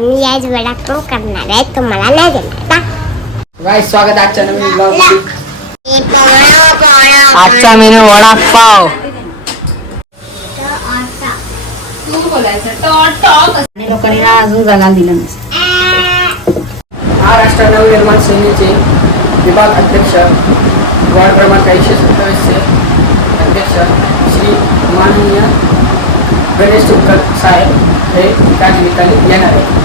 आम्ही आज वडापाव करणार आहे, तुम्हाला नाही देणार. गाइस स्वागत आहे आजच्या नवीन ब्लॉग मध्ये. आजचा मेनू वडापाव. लोकांनी अजून जागा दिला महाराष्ट्र नवनिर्माण सेनेचे विभाग अध्यक्ष वार्ड क्रमांक 127 अध्यक्ष श्री माननीय गणेश तुपकर साहेब हे त्यानिमित्ताने येणार आहे.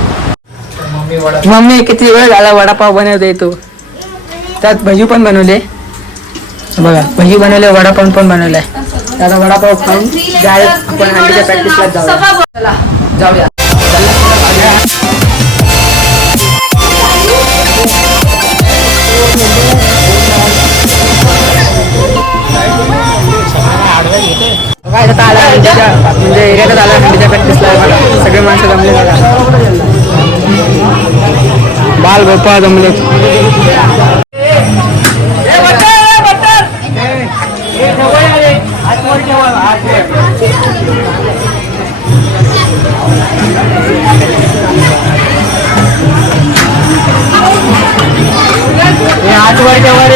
मम्मी किती वेळ झाला वडापाव बनवते तू. त्यात भजी पण बनवले बघा, भजी बनवले, वडापाव पण बनवलाय. त्याला वडापाव खाऊन डायरेक्ट आपण हंडीच्या प्रॅक्टिसला जाऊया. काय आता आला म्हणजे एरियात आला हंडीच्या प्रॅक्टिसला. सगळे माणसं जमले बघा, बाल गोपाळ जमले. आठवर केवर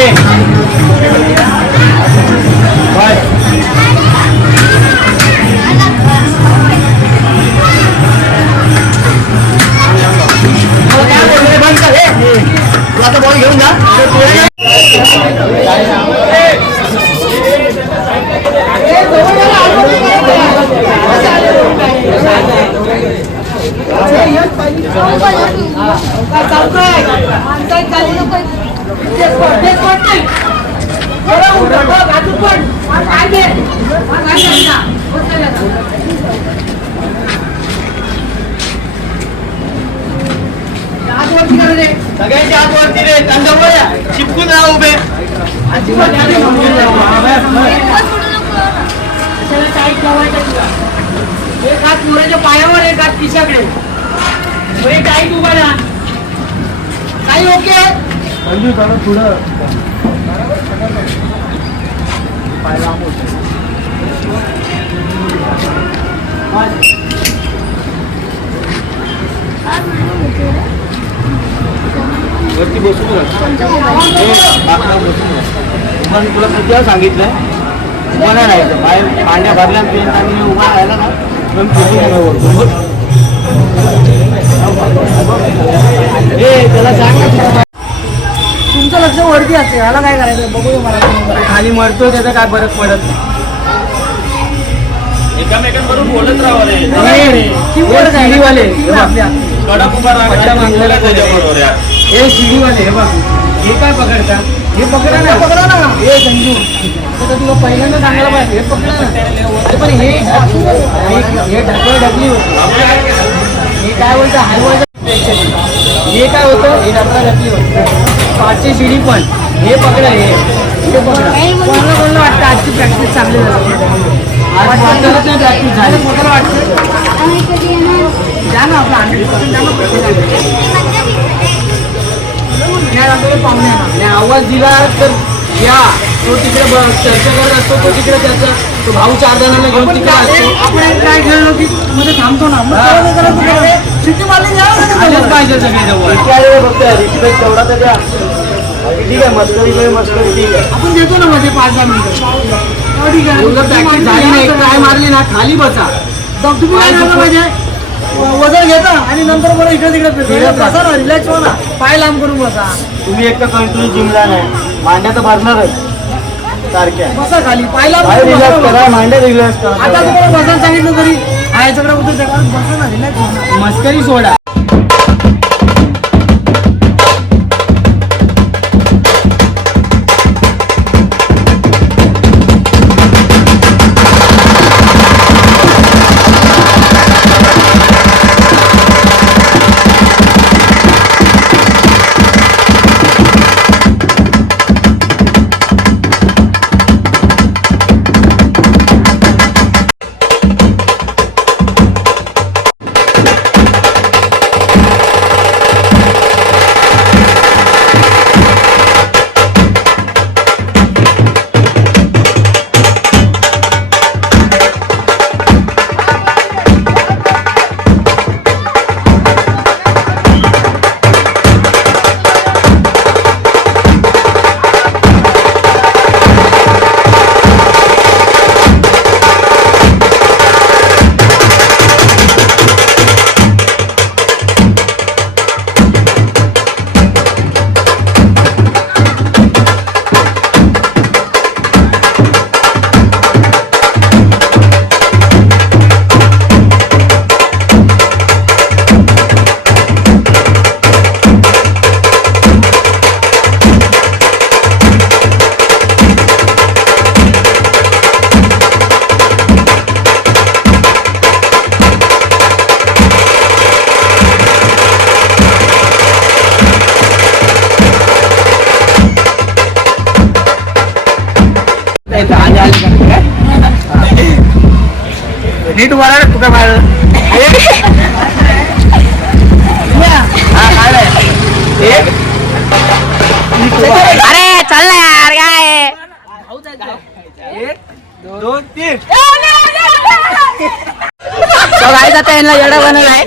आता बॉल घेऊन जा. सगळ्यांची हात वरती रे, चिपकून राहा उभे. एक हात मुलाच्या पायावर, एक हात खिशाकडे. टाईट उभा राहा. काही ओके पुढं वरती बसून तुला किती सांगितलंय उभा नाही राहायचं. बाहेर पाण्या भरल्या उभा राहिला ना त्याला सांग. तुमचं लक्ष वरती असते, ह्याला काय करायचं बघू मला. खाली मरतो त्याचा काय फरक पडत नाही. एकामेकांबरोबर बोलत राहावं रे. शिडीवाले कडक उभा राहा. हे शिडीवाले हे बघ, हे काय पकडतात, हे पकडा ना, पकडा ना. हे संजू तर तुला पहिल्यांदा सांगायला पाहिजे, हे पकडा ना. पण हे ढकली होतं, हे काय बोलतं हलवायचं. हे काय होतं, हे ढकली होतं. पाचशे शिडी पण हे पकडा, हे पकडा. कोणाला वाटतं आजची प्रॅक्टिस चांगली झाली. आज वाटतच नाही प्रॅक्टिस झाली. कोणाला वाटतं जा ना आपला 100% जा ना. पाहुणे आवाज दिला तर या, तो तिकडे चर्चा करत असतो, तो तिकडे त्याचा तो भाऊ 4 जणांना घेऊन तिकडे असतो. आपण काय खेळलो की मध्ये थांबतो ना, शिट्टी मारली आलेच पाहिजे सगळे जवळ. तेवढा तर द्या. ठीक आहे, मस्करी मस्करी ठीक आहे. आपण देतो ना मध्ये 5-10 मिनिटं. ठीक आहे, प्रॅक्टिस झाली नाही, काय मारली ना खाली बसा. तुम्ही काय झालं पाहिजे, वजन घेता आणि नंतर मला इकडे तिकडे बसा ना, रिलॅक्स हो ना, पाय लांब करून बसा. तुम्ही एक तर कंटिन्यू जिमला नाही, मांड्या तर भरणारच सारख्या. बसा खाली, पाय लांब काय करून रिलॅक्स बसा. करा, मांड्या रिलॅक्स करा. आता तुम्हाला बसायला सांगितलं तरी याच्याकडे उतर बसा ना, रिलॅक्स. मस्करी सोडा. नीट उभा राहा तुका बाहेर अरे चल ना यार काय 1 2 3 काय जाता यांना येडा बनवला आहे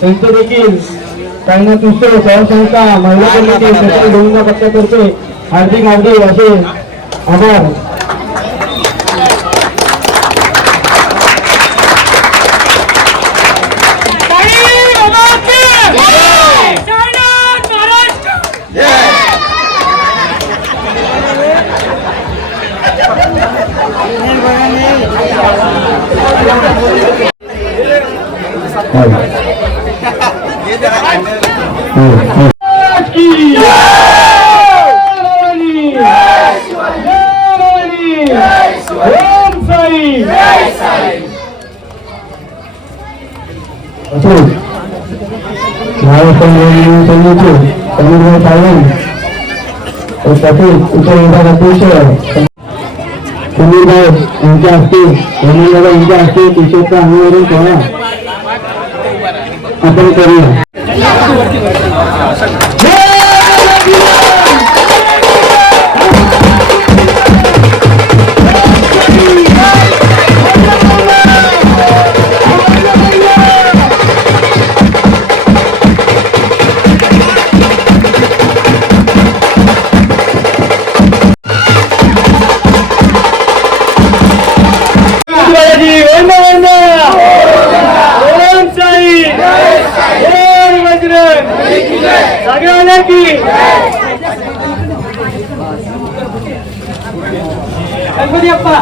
त्यांचं देखील काही पुस्तक सहसंस्था महिला कमिटी सचिव गोविंदा पक्षातर्फे हार्दिक हार्दिक असे आभार. यांच्या हस्ते यांच्या हस्ते टीशर्टचं अनावरण करा आपण करूया. गणपती अप्पा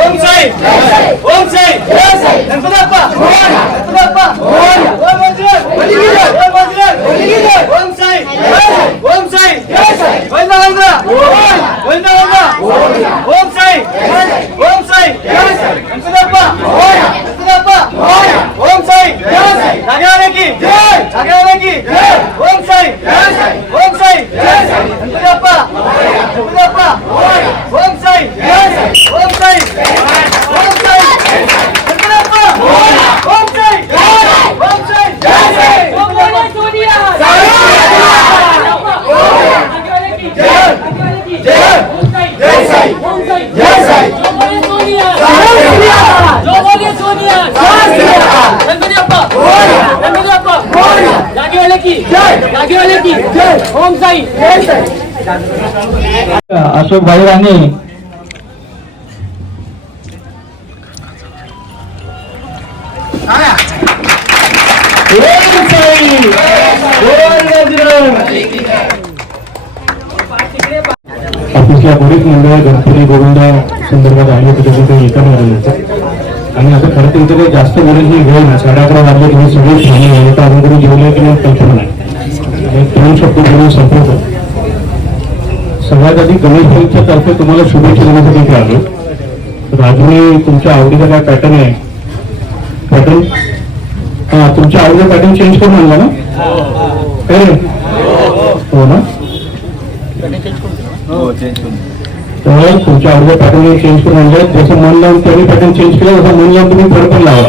ओम साई ओम साई गणपती अप्पा गणपती अप्पा ओम साई ओम साई वैदा वैदा वैदा वैदा ओम साई गणपती अप्पा गणपती अप्पा ओम साई जागेवाले की जागेवाले की ओम साई गणपती अप्पा गणपती अप्पा ओम साई ओम साई ओम साई गणपती अप्पा ओम साई ओम साई ओम बोले सोनिया जागेवाले की जय ओम साई ओम साई जय साई जो बोले सोनिया जो बोले सोनिया गणपती अप्पा गणपती अप्पा जागेवाले की जय ओम साई जय साई. अशोक भाई राणे ऑफिसला बरीच मंडळ गणपती गोविंदा संदर्भात आले होते त्याचे ते एका आणि आता खरं तर इथे जास्त गरज नाही वेळ ना 11:30 वाजले तुम्ही सगळे ठाणे तर अजून कधी जेवले की नाही कल्पना नाही 2 शब्द बोलून संपवतो. सगळ्यात आधी गणेश भाईच्या तर्फे तुम्हाला शुभेच्छा देण्यासाठी इथे आलो. तर अजूनही तुमच्या आवडीचा काय पॅटर्न आहे पॅटर्न तुमच्या आवडीचा पॅटर्न चेंज करून आणला ना हो ना तर तुमच्या आवडीचा पॅटर्न चेंज करून आणलं. जसं मन लावून त्यांनी पॅटर्न चेंज केलं तसं मन लावून तुम्ही फरक पण लावला.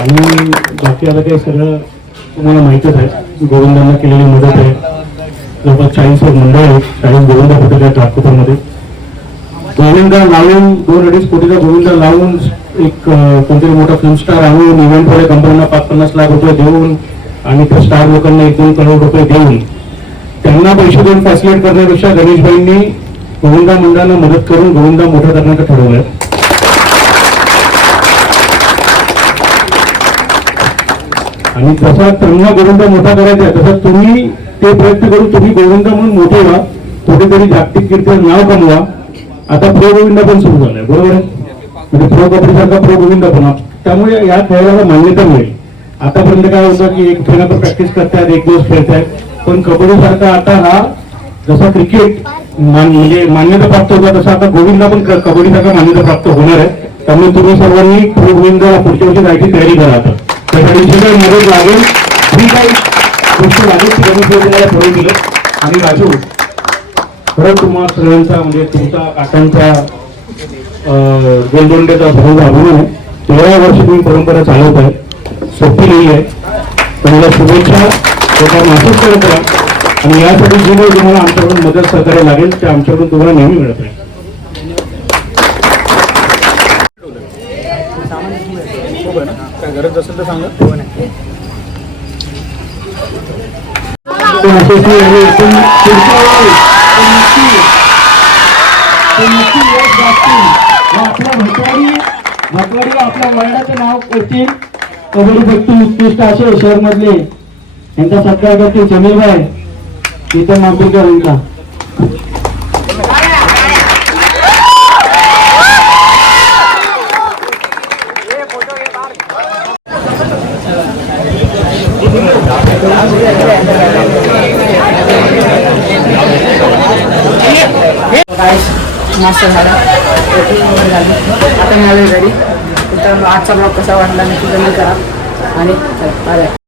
आणि बाकी आता काही सगळं तुम्हाला माहितच आहे. गोविंदांना केलेली मदत आहे. जवळपास 40 मंडळ आहेत. 40 गोविंदा होते त्या ट्रान्सपोर्टरमध्ये. गोविंदा लावून 2.5 कोटीचा गोविंदा लावून एक कोणतरी मोठा फिल्म स्टार आणून इव्हेंटवाल्या कंपन्यांना 5-50 लाख रुपये देऊन आणि त्या स्टार लोकांना 1-2 करोड रुपये देऊन त्यांना पैसे देऊन फॅसिलिटेट करण्यापेक्षा गणेशभाईंनी गोविंदा मंडळांना मदत करून गोविंदा मोठा करण्याचं ठरवलंय. आणि तसा त्यांना गोविंदा मोठा करायचा आहे तसं तुम्ही ते प्रयत्न करून तुम्ही गोविंदा म्हणून मोठे व्हा, कुठेतरी जागतिक कीर्तीवर नाव कमवा. आता प्रो गोविंदा पण सुरू झालंय, बरोबर आहे, म्हणजे प्रो कबड्डीसारखा प्रो गोविंदा पण. त्यामुळे या खेळाला मान्यता मिळेल. आतापर्यंत काय होतं की एक खेळावर प्रॅक्टिस करतायत, एक दिवस खेळतायत, पण कबड्डीसारखा आता हा जसा क्रिकेट म्हणजे मान्यता प्राप्त होता तसा आता गोविंदा पण कबड्डीसारखा मान्यता प्राप्त होणार आहे. त्यामुळे तुम्ही सर्वांनी प्रो गोविंदा पुढच्या वर्षी जायची तयारी करा. आता त्यासाठी जी काही मदत लागेल जी काही गोष्टी लागेल ती गणेश तुम्हाला पुढे दिलं. आणि राजू खरंच तुम्हाला सगळ्यांचा म्हणजे तुमचा काकांचा गोलदोंड्याचा भाऊ अभिमान आहे. 13 वर्ष तुम्ही परंपरा चालवत आहे, सोपी नाही आहे. तुम्हाला शुभेच्छा, त्याचा महसूस करत राहा. आणि यासाठी जी काही तुम्हाला आमच्याकडून मदत सहकार्य लागेल ते आमच्याकडून तुम्हाला नेहमी मिळत राहील. काय गरज असेल तर सांगा. आपल्या वर्णाचं नाव करतील. कबड्डीपट्टू उत्कृष्ट असे शहर मधले यांचा सत्कार करतील समीरभाई तिथे मांबीकर यांचा. मस्त झाला, वगैरे झाली. आता मी आलोय घरी. तर आजचा ब्लॉग कसा वाटला नक्की कमेंट करा आणि